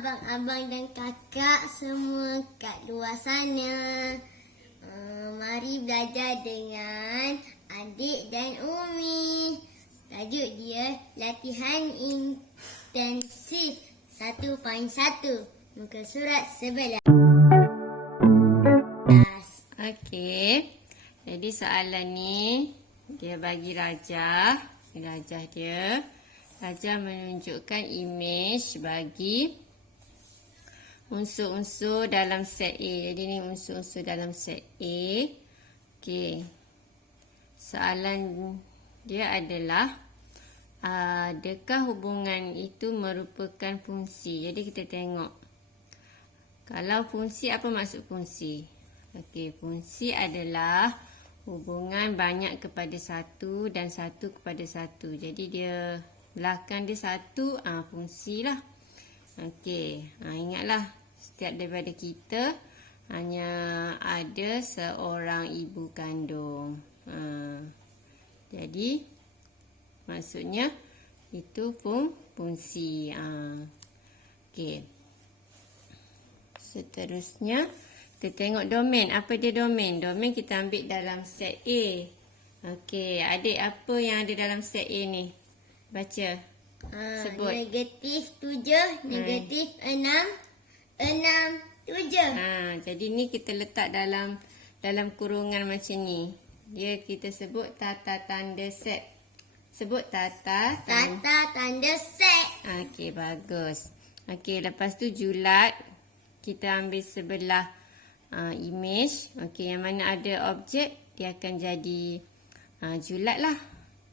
abang-abang dan kakak semua kat luar sana. Mari belajar dengan adik dan Umi. Tajuk dia latihan intensif 1.1, muka surat 11. Okey. Jadi soalan ni dia bagi Raja dia. Raja menunjukkan imej bagi unsur-unsur dalam set A. Jadi ni unsur-unsur dalam set A. Okey. Soalan dia adalah adakah hubungan itu merupakan fungsi? Jadi kita tengok. Kalau fungsi, apa maksud fungsi? Okey, fungsi adalah hubungan banyak kepada satu dan satu kepada satu. Jadi dia belakang dia satu, fungsi lah. Okey, ingatlah setiap daripada kita hanya ada seorang ibu kandung. Jadi maksudnya itu fungsi. Okey. Seterusnya kita tengok domain. Apa dia domain? Domain kita ambil dalam set A. Okey, adik apa yang ada dalam set A ni? Baca. Sebut. Negatif 7, negatif 6, 7. Jadi ni kita letak dalam kurungan macam ni. Dia kita sebut tata tanda set. Sebut tata tanda set. Okey, bagus. Okey, lepas tu julat. Kita ambil sebelah imej. Okey, yang mana ada objek, dia akan jadi julat lah.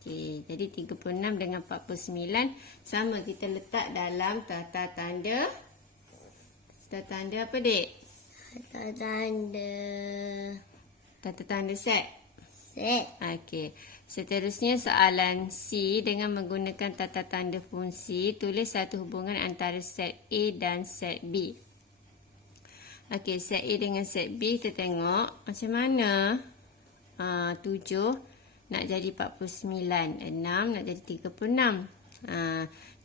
Okey, jadi 36 dengan 49 sama, kita letak dalam tata tanda apa, Dek? Tata tanda set. Okey. Seterusnya soalan C, dengan menggunakan tata tanda fungsi, tulis satu hubungan antara set A dan set B. Okey, set A dengan set B kita tengok macam mana 7 nak jadi 49, 6 nak jadi 36.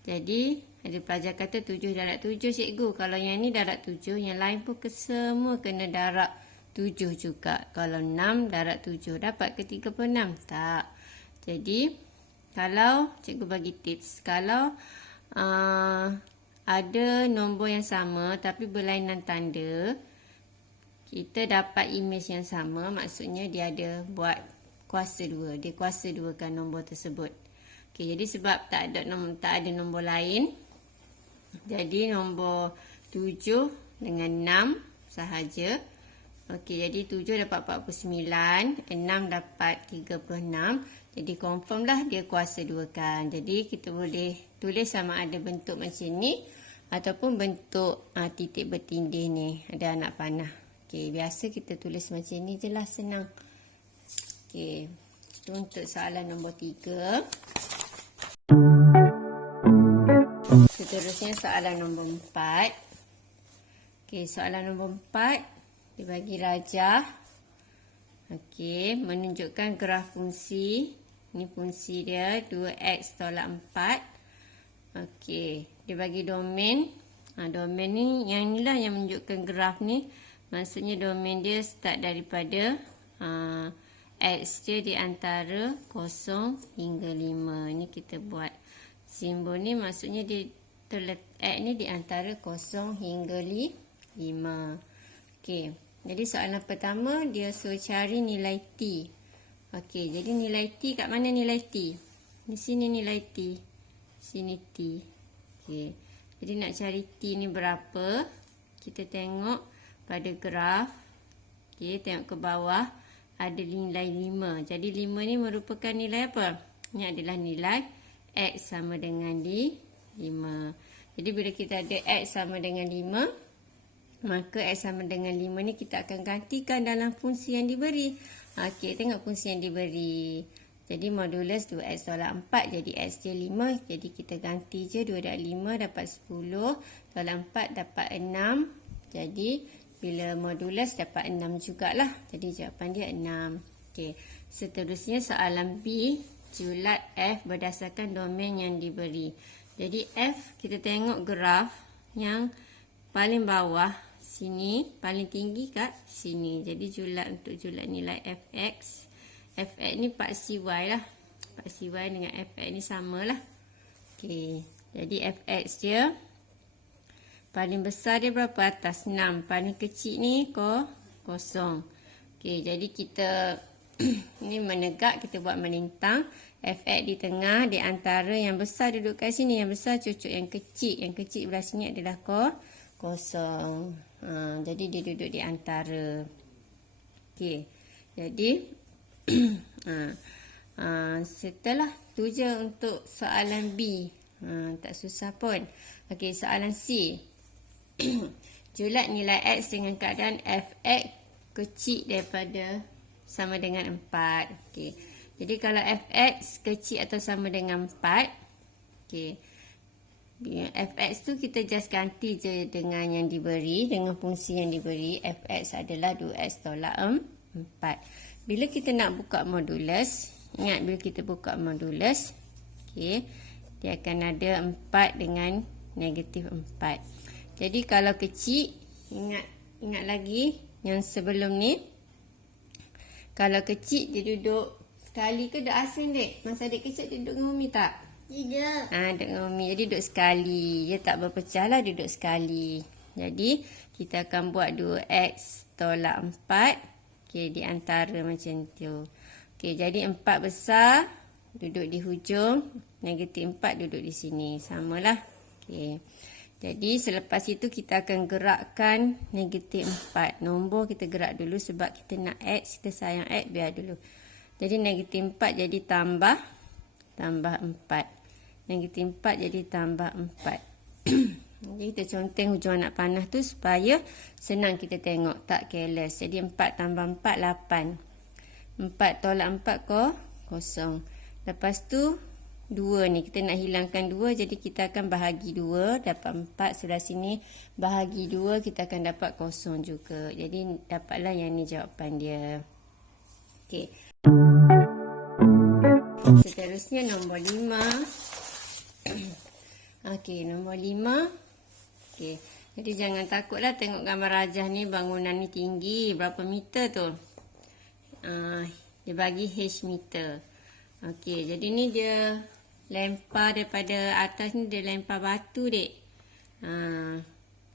Jadi ada pelajar kata 7 darab 7 cikgu. Kalau yang ni darab 7, yang lain pun semua kena darab 7 juga. Kalau 6 darab 7 dapat ke 36? Tak. Jadi kalau cikgu bagi tips, kalau ada nombor yang sama tapi berlainan tanda, kita dapat imej yang sama, maksudnya dia ada buat kuasa 2. Dia kuasa 2kan nombor tersebut. Okey, jadi sebab tak ada nombor lain, jadi nombor 7 dengan 6 sahaja. Okey, jadi 7 dapat 49, 6 dapat 36. Jadi confirm lah dia kuasa 2 kan. Jadi kita boleh tulis sama ada bentuk macam ni ataupun bentuk titik bertindih ni. Ada anak panah. Okey, biasa kita tulis macam ni je lah, senang. Okey, itu untuk soalan nombor 3. Seterusnya soalan nombor 4. Okey, soalan nombor 4 dia bagi Raja. Okey, menunjukkan graf fungsi. Ini fungsi dia 2x tolak 4. Okey, dia bagi domain. Domain ni yang inilah yang menunjukkan graf ni. Maksudnya domain dia start daripada X dia di antara 0 hingga 5. Ni kita buat simbol ni, maksudnya dia terletak X ni di antara 0 hingga 5. Okey, jadi soalan pertama dia suruh cari nilai T. Okey, jadi nilai T kat mana nilai T? Di sini nilai T. Sini T. Okey, jadi nak cari T ni berapa? Kita tengok pada graf. Okey, tengok ke bawah. Ada nilai 5. Jadi 5 ni merupakan nilai apa? Ini adalah nilai X sama dengan 5. Jadi bila kita ada X sama dengan 5, maka X sama dengan 5 ni kita akan gantikan dalam fungsi yang diberi. Okey, tengok fungsi yang diberi. Jadi modulus 2X tolak 4 jadi X dia 5. Jadi kita ganti je 2 darab 5 dapat 10. Tolak 4 dapat 6. Jadi bila modulus dapat 6 jugalah. Jadi jawapan dia 6. Okey. Seterusnya soalan B, julat F berdasarkan domain yang diberi. Jadi F kita tengok graf yang paling bawah sini, paling tinggi kat sini. Jadi untuk julat nilai fx. Fx ni part cy lah. Part cy dengan fx ni samalah. Okey. Jadi fx dia paling besar dia berapa? Atas 6. Paling kecil ni kosong. Okey, jadi kita ni menegak, kita buat melintang. Fx di tengah, di antara yang besar duduk kat sini. Yang besar cucuk yang kecil. Yang kecil belah sini adalah kosong. Jadi dia duduk di antara. Okey. Jadi setelah tu je untuk soalan B. Tak susah pun. Okey, soalan C. Julat nilai X dengan keadaan fx kecil daripada sama dengan 4. Okey. Jadi kalau fx kecil atau sama dengan 4, okey. Fx tu kita just ganti je dengan yang diberi, dengan fungsi yang diberi. Fx adalah 2x tolak 4. Bila kita nak buka modulus, ingat bila kita buka modulus, okey, dia akan ada 4 dengan negatif 4. Jadi kalau kecil, ingat lagi yang sebelum ni. Kalau kecil dia duduk sekali ke duduk asing, Dek? Masa adik kecil dia duduk dengan Umi tak? Tidak. Duduk dengan Umi. Jadi duduk sekali. Dia tak berpecah lah, duduk sekali. Jadi kita akan buat 2x tolak 4. Okey, di antara macam tu. Okey, jadi 4 besar duduk di hujung, negatif 4 duduk di sini. Samalah. Okey. Jadi selepas itu kita akan gerakkan negatif 4. Nombor kita gerak dulu sebab kita nak X, kita sayang X, biar dulu. Jadi negatif 4 jadi tambah 4. Negatif 4 jadi tambah 4. Jadi kita conteng hujung anak panah tu supaya senang kita tengok, tak careless. Jadi 4 tambah 4, 8. 4 tolak 4 kosong. Lepas tu 2 ni, kita nak hilangkan 2, jadi kita akan bahagi 2, dapat 4. Sebelah sini bahagi 2, kita akan dapat kosong juga. Jadi dapatlah yang ni jawapan dia. Okey. Seterusnya nombor 5. Okey, nombor 5. Okey. Jadi jangan takutlah tengok gambar rajah ni, bangunan ni tinggi berapa meter tu. Dia bagi H meter. Okey, jadi ni dia lempar daripada atas ni, dia lempar batu, Dek.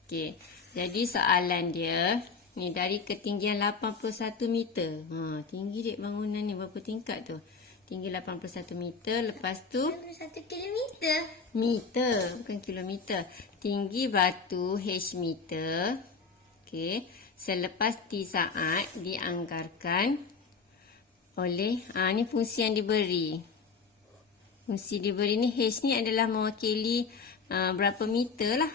Okey. Jadi soalan dia ni dari ketinggian 81 meter. Tinggi, Dek, bangunan ni berapa tingkat tu? Tinggi 81 meter. Lepas tu 1 kilometer. Meter, bukan kilometer. Tinggi batu H meter. Okey. Selepas T saat dianggarkan oleh, ni fungsi yang diberi. Fungsi diberi ni H ni adalah mewakili berapa meter lah.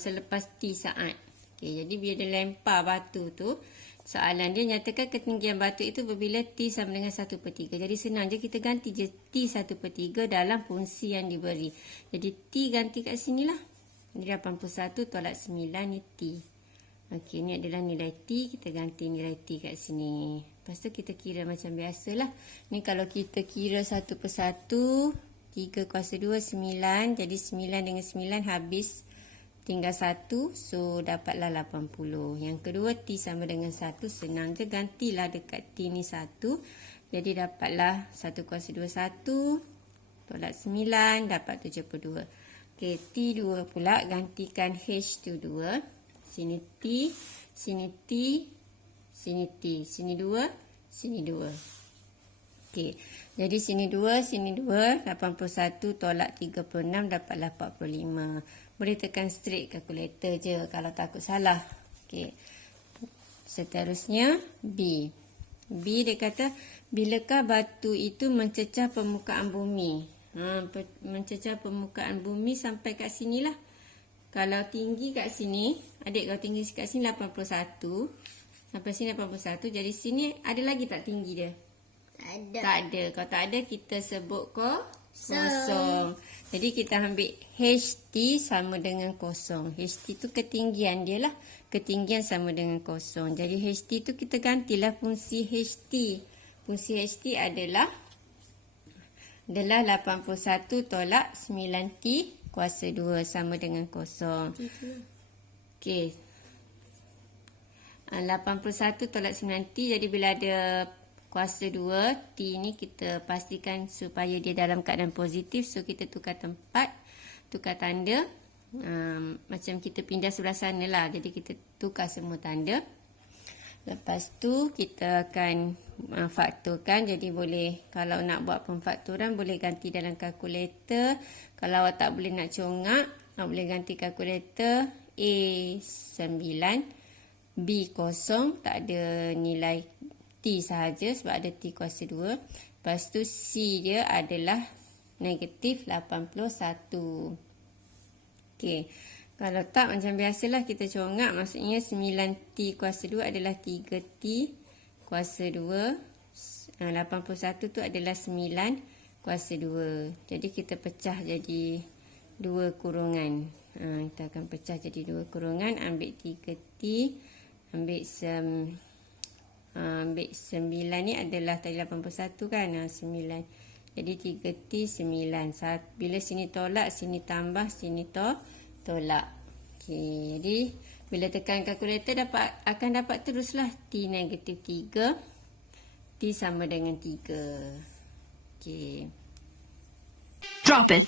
Selepas T saat. Okey, jadi bila dia lempar batu tu, soalan dia nyatakan ketinggian batu itu apabila T sama dengan 1/3. Jadi senang je, kita ganti je T 1/3 dalam fungsi yang diberi. Jadi T ganti kat sini lah. Jadi 81 tolak 9 ni T. Okey, ni adalah nilai T. Kita ganti nilai T kat sini. Lepas tu kita kira macam biasalah. Ni kalau kita kira satu persatu, 3 kuasa 2, 9. Jadi 9 dengan 9 habis. Tinggal 1, so dapatlah 80. Yang kedua, T sama dengan 1. Senang je, gantilah dekat T ni 1. Jadi dapatlah 1 kuasa 2, 1. Tolak 9, dapat 72. Okey, T2 pula, gantikan H tu 2. Sini T, sini T, sini T. Sini 2, sini 2. Okey, jadi sini 2, 81 tolak 36, dapatlah 45. Boleh tekan straight calculator je kalau takut salah. Okey. Seterusnya B. B dia kata, bilakah batu itu mencecah permukaan bumi? Mencecah permukaan bumi sampai kat sini lah. Kalau tinggi kat sini, adik kalau tinggi kat sini 81. Sampai sini 81. Jadi sini ada lagi tak tinggi dia? Tak ada. Tak ada. Kalau tak ada, kita sebut kosong. Jadi kita ambil HT sama dengan kosong. HT tu ketinggian dia lah. Ketinggian sama dengan kosong. Jadi HT tu kita gantilah fungsi HT. Fungsi HT adalah 81 tolak 9T kuasa 2 sama dengan kosong. Okey. 81 tolak 9T. Jadi bila ada kuasa 2, T ni kita pastikan supaya dia dalam keadaan positif. So kita tukar tempat, tukar tanda. Macam kita pindah sebelah sana lah. Jadi kita tukar semua tanda. Lepas tu kita akan faktorkan. Jadi boleh, kalau nak buat pemfaktoran boleh ganti dalam kalkulator. Kalau awak tak boleh nak congak, awak boleh ganti kalkulator. A 9, B kosong, tak ada nilai T sahaja sebab ada T kuasa 2. Lepas tu C dia adalah negatif 81. Okey. Kalau tak, macam biasalah kita congak, maksudnya 9T kuasa 2 adalah 3T kuasa 2. 81 tu adalah 9 kuasa 2. Jadi kita pecah jadi 2 kurungan. Kita akan pecah jadi 2 kurungan. Ambil 3T. Ambil 9 ni adalah tadi 81 kan. 9. Jadi 3T 9. Bila sini tolak, sini tambah, sini tolak. Okey, jadi bila tekan kalkulator akan dapat teruslah T negatif 3. T sama dengan 3. Okey. Drop it.